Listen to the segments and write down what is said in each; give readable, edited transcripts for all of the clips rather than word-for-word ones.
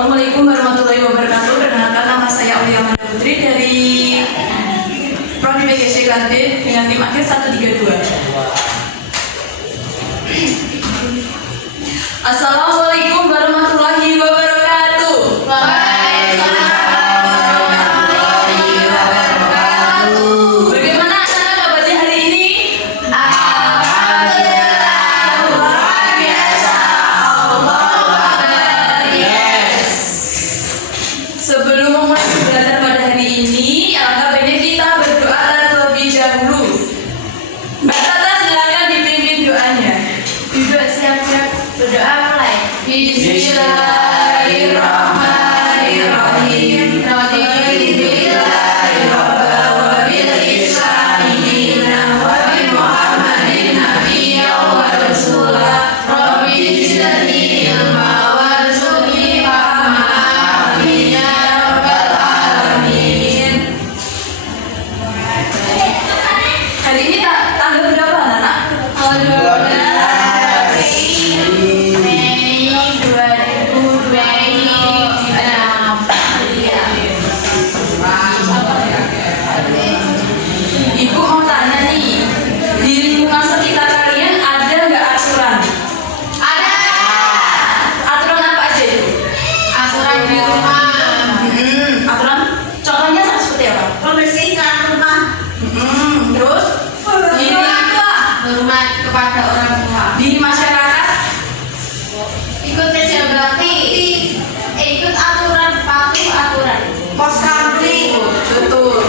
Assalamualaikum warahmatullahi wabarakatuh. Perkenalkan, nama saya Aulia Amanda Putri dari Prodi PGC kelas D dengan tim akhir 132. Assalamualaikum warahmatullahi wabarakatuh. Bagaimana anak-anak kabarnya hari ini? Alhamdulillah, luar biasa. Allahu Akbar. Yes. Sebelum memulai belajar pada hari ini, alangkah baiknya kita berdoa terlebih dahulu. Mbak Tata, silakan dipimpin doanya. Duduk, siap-siap. Berdoa mulai. Bismillahirrahmanirrahim. Hari ini tanggal berapa, anak? Mei 2026. Ibu mau tanya nih, di lingkungan sekitar kalian ada nggak aturan? Ada. Aturan apa aja itu? Aturan di rumah. Aturan contohnya seperti apa? Membersihkan rumah. Terus di orang tua, hormat kepada orang tua. Di masyarakat, ikut kerja bakti, ikut aturan, patuh aturan. Pos kamling. Betul.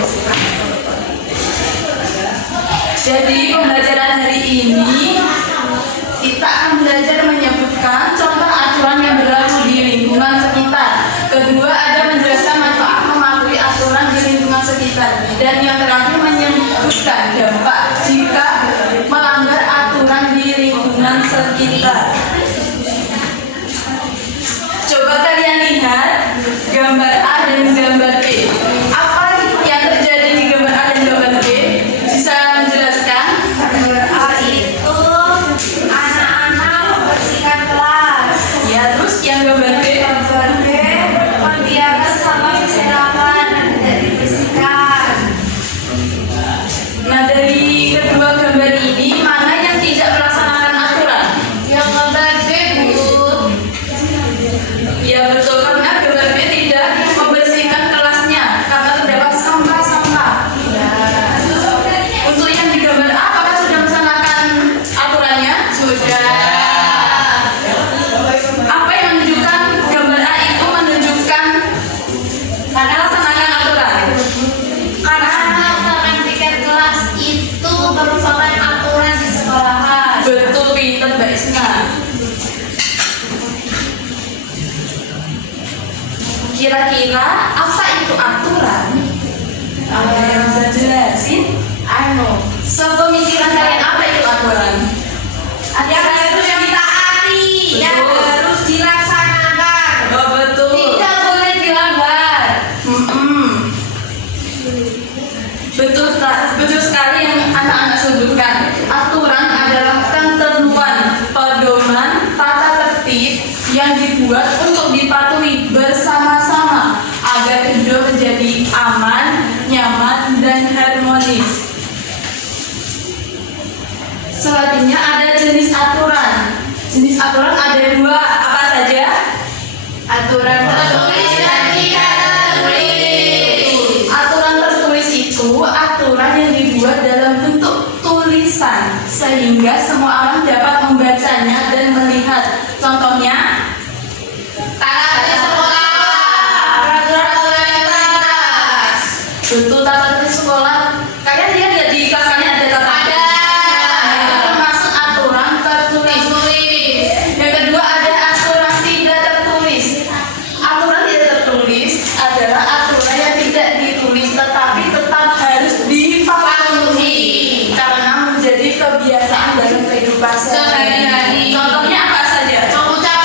Jadi pembelajaran hari ini kita akan belajar menyebutkan contoh aturan yang berlaku di lingkungan sekitar. Kedua, ada menjelaskan manfaat mematuhi aturan di lingkungan sekitar. Dan yang terakhir, menyebutkan dampak jika melanggar aturan di lingkungan sekitar. Coba kalian lihat gambar A dan gambar B. Apa yang terjadi di gambar A dan gambar B? Bisa menjelaskan? Gambar A itu anak-anak membersihkan kelas. Ya, terus yang gambar B? Gambar B membiarkan sampah berserakan dan tidak dibersihkan. Nah, dari kedua gambar ini, mana yang tidak melaksanakan aturan? Yang gambar B, Bu. Ya, betul, karena gambar B tidak membersihkan kelasnya karena terdapat sampah-sampah. Untuk yang di gambar A, apakah sudah melaksanakan aturannya? Sudah. Apa yang menunjukkan gambar A itu menunjukkan karena laksanakan aturan? Karena melaksanakan tiket kelas itu merupakan aturan di sekolahan. Betul, pinter Mbak Isna. Kira-kira apa itu aturan? Ada yang bisa jelasin? Sepemikiran kalian, apa itu aturan? Yang harus ditaati, yang harus dilaksanakan. Oh, betul. Tidak boleh dilanggar. Betul sekali yang anak-anak sebutkan. Aturan adalah ketentuan, pedoman, tata tertib yang dibuat untuk dipatuhi bersama-sama agar hidup menjadi aman, nyaman, dan harmonis. Selanjutnya ada jenis aturan. Jenis aturan ada dua, apa saja? Aturan tertulis dan tidak tertulis. Aturan tertulis itu aturan yang dibuat dalam bentuk tulisan sehingga semua orang dapat membacanya dan melihat. Contohnya, tata tertib sekolah, peraturan lalu lintas. Betul, tata tertib sekolah. Kalian lihat ya di kelas kalian ada tata tertib. Itu termasuk aturan tertulis. Yang kedua ada aturan tidak tertulis. Aturan tidak tertulis adalah aturan yang tidak ditulis tetapi tetap harus dipatuhi karena menjadi kebiasaan dalam kehidupan sehari-hari. Contohnya apa saja? Mengucap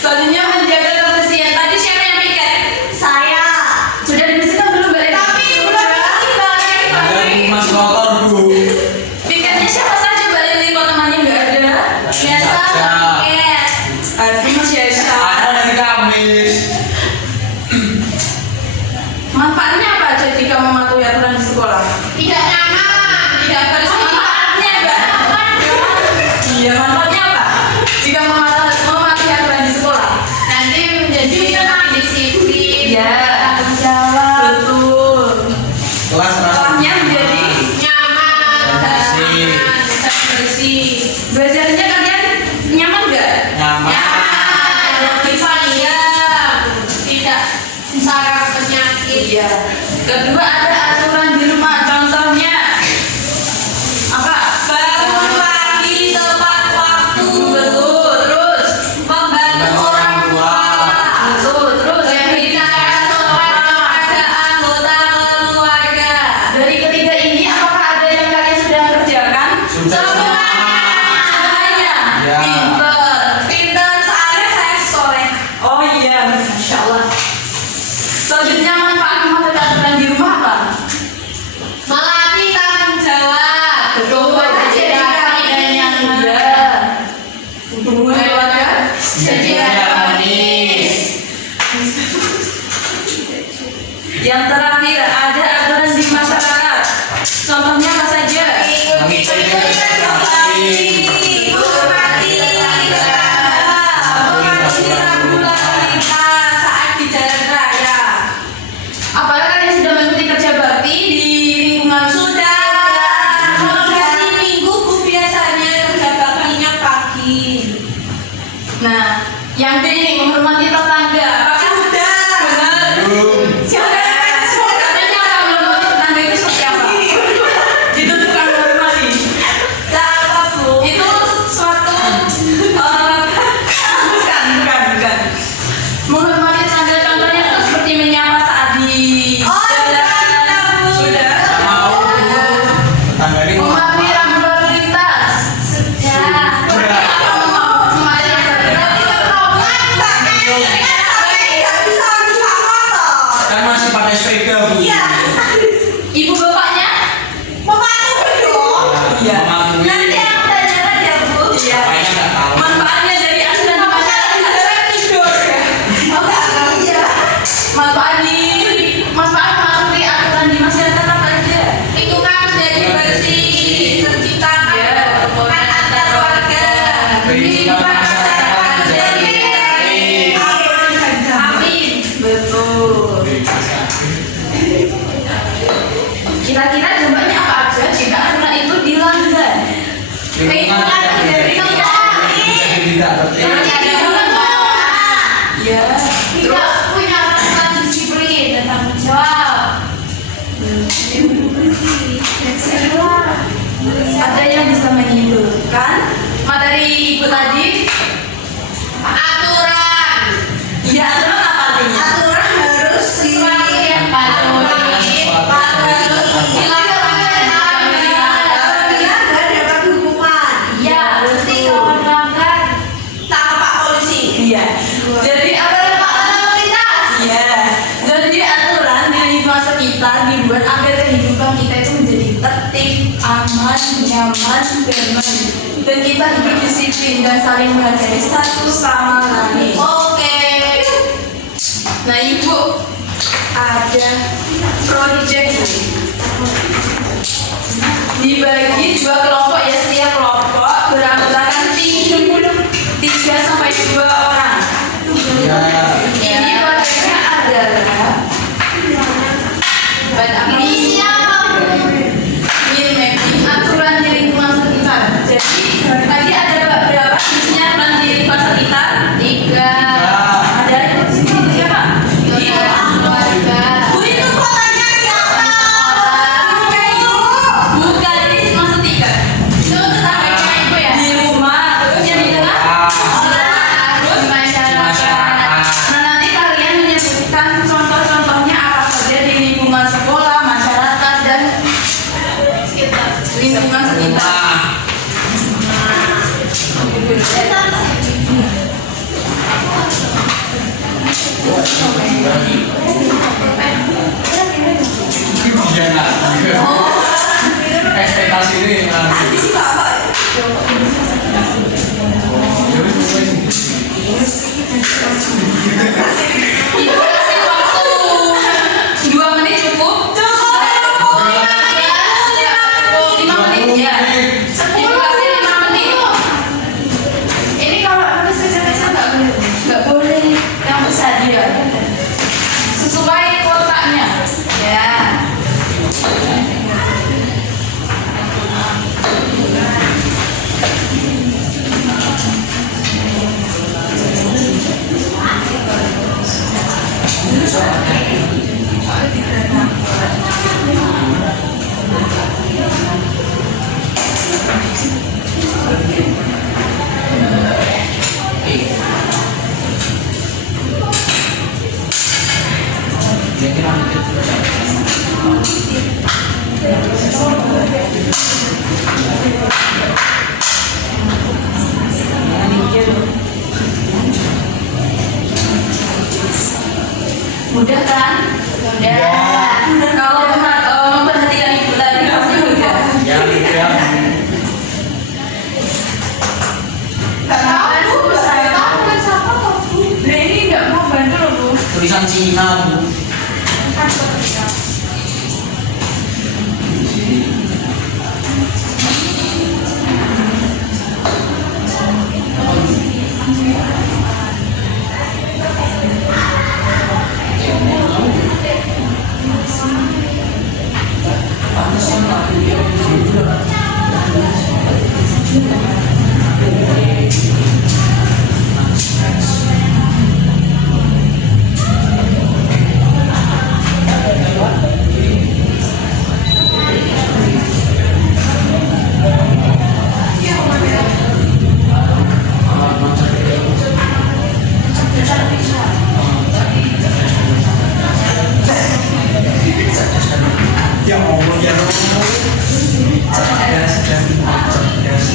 Selanjutnya menjaga kebersihan. Tadi siapa yang piket? Saya. Sudah dibersihkan belum Mbak? Tapi belum bersih Bang. Masih kotor Bu. Piketnya siapa saja Mbak Lili? Kok temannya nggak ada? Biasa paket. Aduh Mas Yesa. Ada dari Kamis. Manfaatnya apa aja jika mematuhi aturan di sekolah? Tidak nyaman, tidak bersih. Manfaatnya Mbak? Iya, manfaatnya apa? Jika mematuhi aturan di sekolah? Nanti menjadi disiplin. Iya. Tanggung jawab. Betul. Kelas rasa Sekolahnya menjadi Nyaman. Bersih. Bisa bersih. belajarnya kalian nyaman nggak? nyaman. Nyaman. Bisa diam. Tidak sarang penyakit. Iya. Kedua ada aturan di rumah. Contohnya apa? Bangun pagi tepat waktu. Betul. Terus Membantu orang tua. betul. Terus yang Berbicara sopan kepada anggota keluarga. dari ketiga ini apakah ada yang kalian sudah kerjakan? Sudah. Semuanya. Ya. Pinter. Pintar soalnya saya soleh. Oh iya, masya Allah. Selanjutnya manfaat mematuhi aturan di rumah apa? Melatih tanggung jawab. Betul. Jadi Iya. Hubungan keluarga. Jadi harmonis. Yang terakhir ada aturan di masyarakat. Contohnya apa saja? Mengikuti prestasi. Menghormati tetangga. Mematuhi rambu lalu lintas saat di jalan raya. Apakah kalian sudah mengikuti kerja bakti di lingkungan Sudah. Kalau hari Minggu Bu biasanya kerja baktinya pagi. Nah, yang B ini menghormati tetangga. Apakah Sudah. benar? Belum. Sudah. Katanya kalau menghormati tetangga itu seperti apa? Itu bukan menghormati. Apa Bu? Itu suatu bukan. Menghormati tetangga contohnya itu seperti menyapa saat di Oh, jalan. Sudah. Mau tetangga ini mau Mematuhi rambu lalu lintas. Sudah. Apa mematuhi rambu lalu lintas? kan masih pakai sepeda Bu. Ibu bapaknya? Iya. Mematuhi. Iya. Bapaknya nggak tahu. Manfaatnya dari asuran di masyarakat. Manfaat mematuhi aturan di masyarakat apa aja? Kehidupan masyarakat menjadi baik. Betul. Kira-kira dampaknya apa aja jika aturan itu dilanggar? Lingkungan menjadi tidak tertib. Ya. Tidak punya rasa disiplin dan tanggung jawab. Ada yang bisa menyimpulkan materi ibu tadi? Aturan. Ya, aturan apa artinya? Aturan harus sesuai yang harus dapat hukuman. Iya, Nanti betul. kalau melanggar tangkap Pak Polisi. Iya. Jadi aturan lalu lintas. Iya. Jadi aturan di lingkungan sekitar dibuat agar kehidupan kita itu menjadi tertib, aman, nyaman, damai. Dan kita hidup disiplin dan saling menghargai satu sama lain. Oke. Nah ibu ada project dibagi dua kelompok ya, setiap kelompok beranggotakan 3 sampai 2 orang. Ya. Ini projectnya adalah Misi apa Bu? ingin mapping aturan di lingkungan sekitar. Jadi tadi ada berapa isinya aturan di lingkungan sekitar? 3. Iya nggak? Ekspektasi ini Nanti sih Bapak. Ibu kasih waktu 2 menit cukup. Cukup. 5 menit ya. Ibu kasih 5 menit. Ini kalau nulis kecil-kecil nggak boleh. Yang besar dia. Sesuai kotaknya. Ya. Mudah kan? Mudah. Kalau memperhatikan ibu tadi pasti mudah. ya tidak. Nggak tahu, Bu. Saya tahu kan siapa kok, Bu. Nah ini nggak mau bantu loh bu. Tulisan Cina Bu. Ya Allah ya Allah. Cerdas dan cerdas.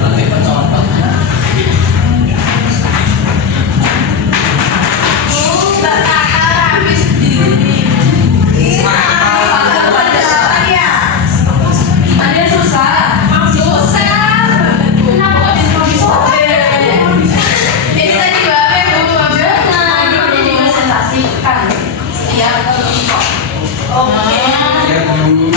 Nanti pencontot. Mbak Tata habis sendiri. Ada susah. Kenapa kok disobek? Ini tadi Mbak Bu jangan. Ini dipresentasikan. Ya kok. Oke. Ya Bu.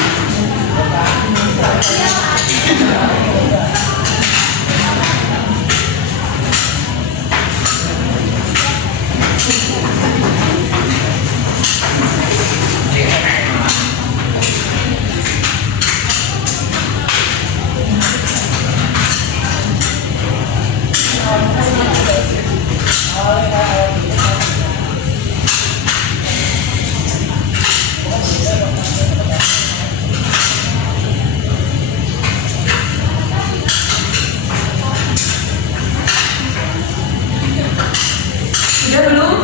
Sudah belum?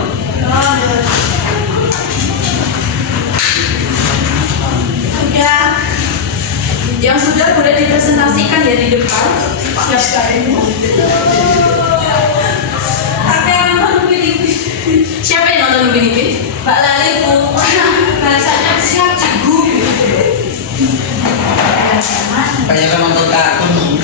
Sudah. Yang sudah boleh dipresentasikan ya di depan. Siap sekali, Bu. Tapi yang nonton TV. Siapa yang nonton Upin Ipin? Mbak Lali, Bu. Bahasanya siap cigu. Banyak yang nonton kartun.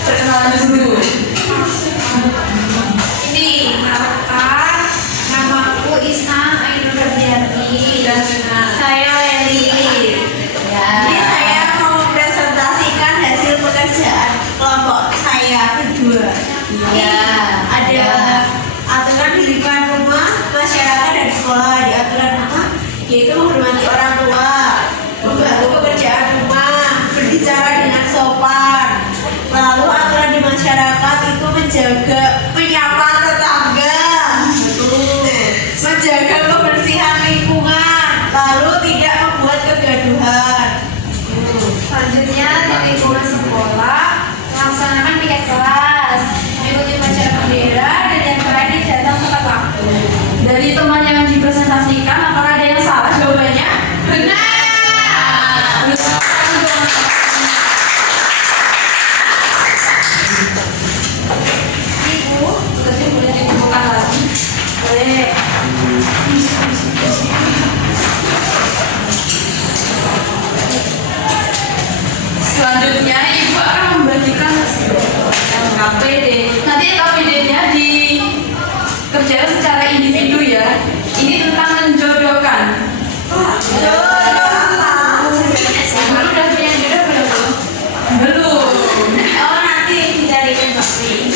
Perkenalan dulu. Ini namaku Isna Ainur Ferdianti dan saya Leli. Jadi saya mau mempresentasikan hasil pekerjaan kelompok saya berdua. Ya. Ada aturan di lingkungan rumah, masyarakat dan sekolah. Di aturan rumah yaitu menghormati orang tua, membantu pekerjaan rumah, berbicara dengan sopan. Lalu aturan di masyarakat itu menjaga menyapa tetangga, menjaga kebersihan lingkungan, lalu tidak membuat kegaduhan. Selanjutnya di lingkungan sekolah laksanakan piket kelas, mengikuti upacara bendera, dan yang terakhir datang tepat waktu. Dari teman yang dipresentasikan, apakah ada yang salah jawabannya? Selanjutnya ibu akan membagikan KPD. Nanti KPD-nya dikerjakan secara individu ya. Ini tentang menjodohkan. Baru udah punya jodoh belum? Belum. Oh nanti dicarikan bakti.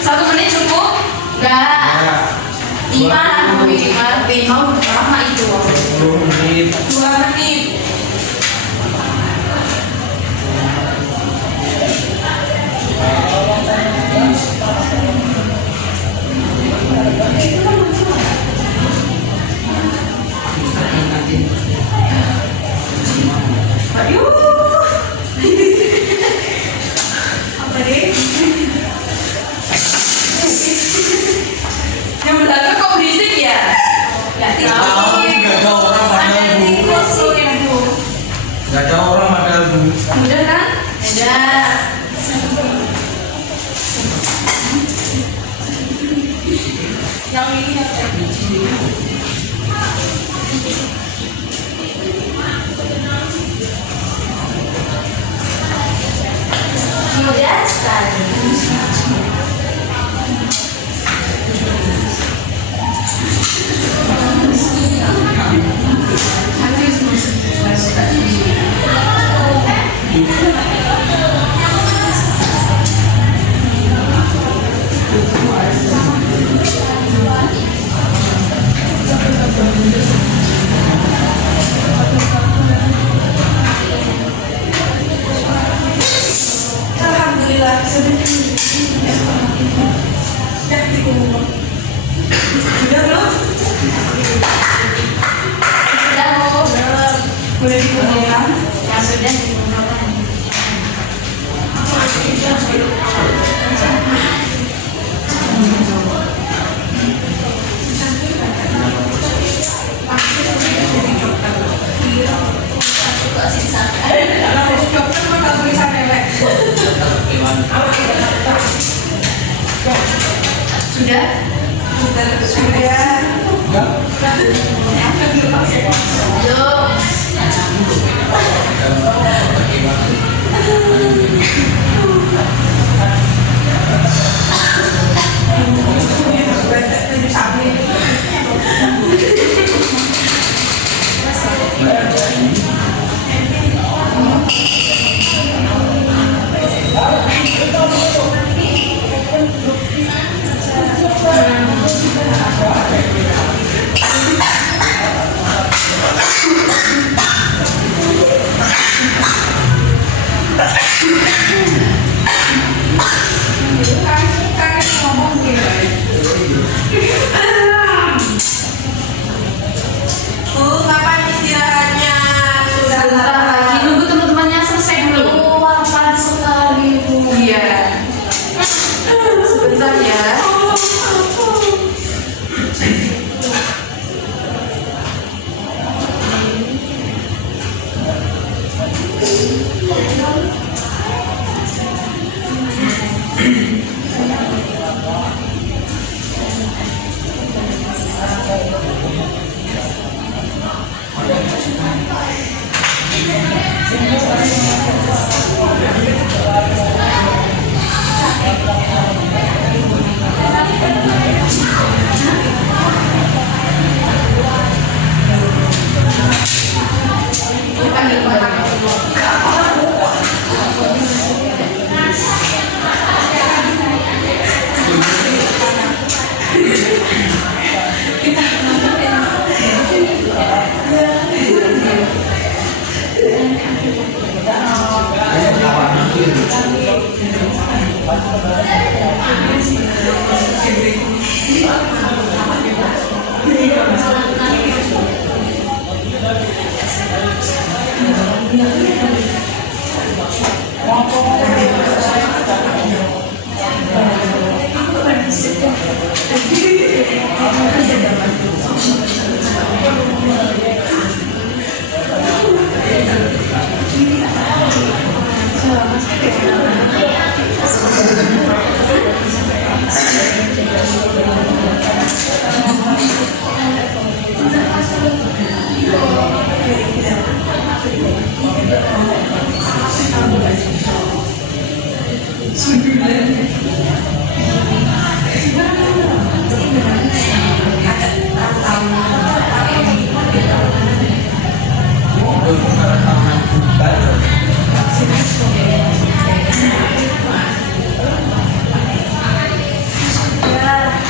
Satu menit cukup? Enggak. 5 lah minimal. 5 udah lama itu. 10 menit. 2 menit. Aduh. Apa deh? Yang belakang kok berisik ya? Gak Tahu, nggak ada orang padahal, Bu. tikus tuh yang Bu. Nggak ada orang padahal, Bu. Udah kan? Udah. Yang ini ya. Mudah sekali. Alhamdulillah sudah dikumpul. Sudah belum? Sudah Bu. Udah dikumpulkan? Ya sudah dikumpulkan. Dokter mau tak tulisan lewat. Sudah? Sudah. Yuk.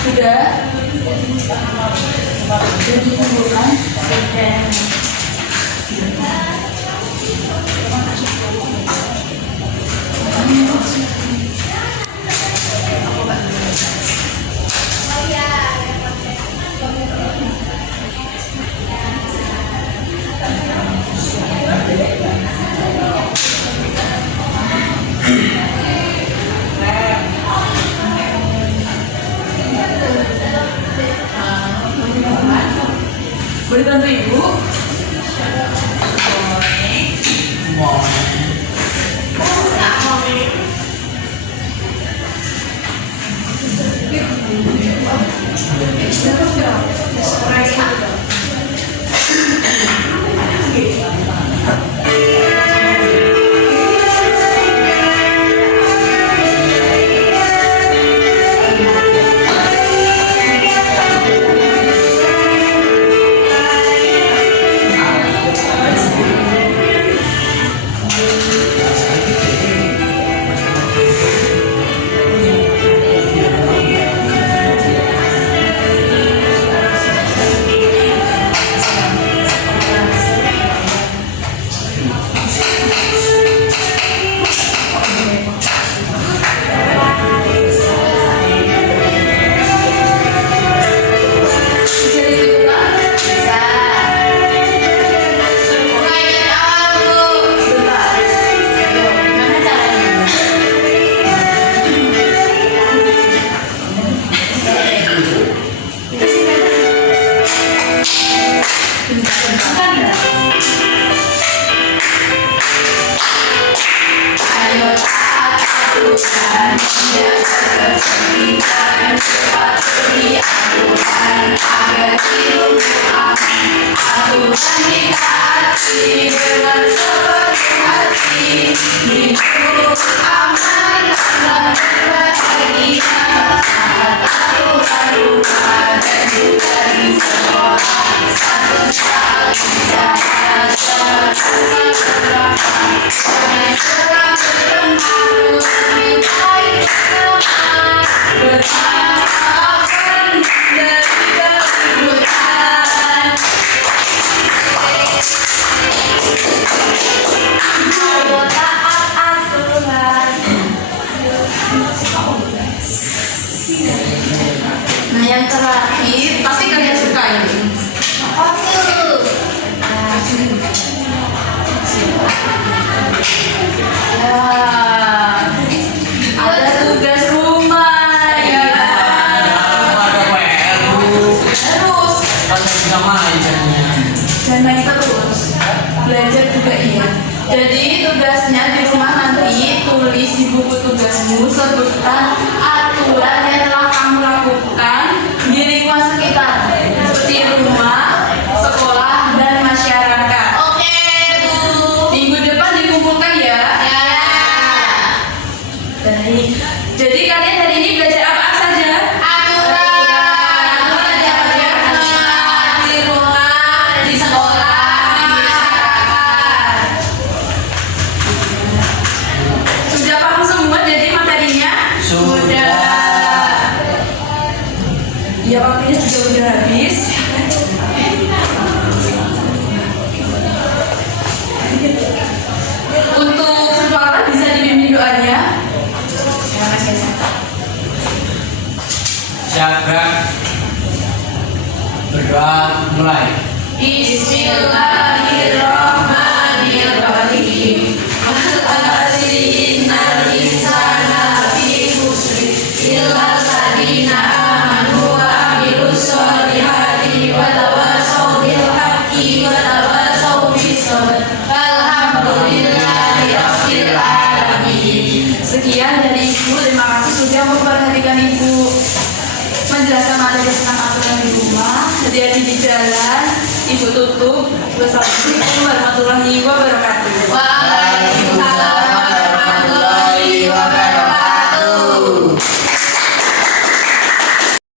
Sudah? Sudah dikumpulkan? Boleh bantu ibu? Mau. Nah yang terakhir pasti kalian suka ini. Ya, ada tugas rumah ya. Ada PR Terus kan bisa main jadinya. dan main terus. Belajar juga iya. Jadi tugasnya di rumah nanti tulis di buku tugasmu sebutkan aturan yang telah kamu lakukan di lingkungan sekitar seperti rumah, sekolah, dan masyarakat. Oke, Bu. Minggu depan dikumpulkan ya. Ya. Baik. Jadi kalian hari ini belajar apa saja? Aturan di apa aja? Di rumah, di sekolah, di masyarakat. Sudah paham semua jadi materinya? Sudah. Ya waktunya juga udah habis. Untuk sekolah bisa dibimbing doanya. Siapa? Berdoa mulai. Bismillahirrahmanirrahim. Al-asrinal insana fi khusri illa alladziina amanu wa amilus solihati wa tawasaw bil haqqi wa tawasaw bis sabr. Alhamdulillahi rabbil alamin. Sekian dari Ibu, terima kasih sudah memperhatikan Ibu menjelaskan materi tentang aturan di rumah. Hati-hati di jalan, Ibu tutup. Wassalamualaikum warahmatullahi wabarakatuh.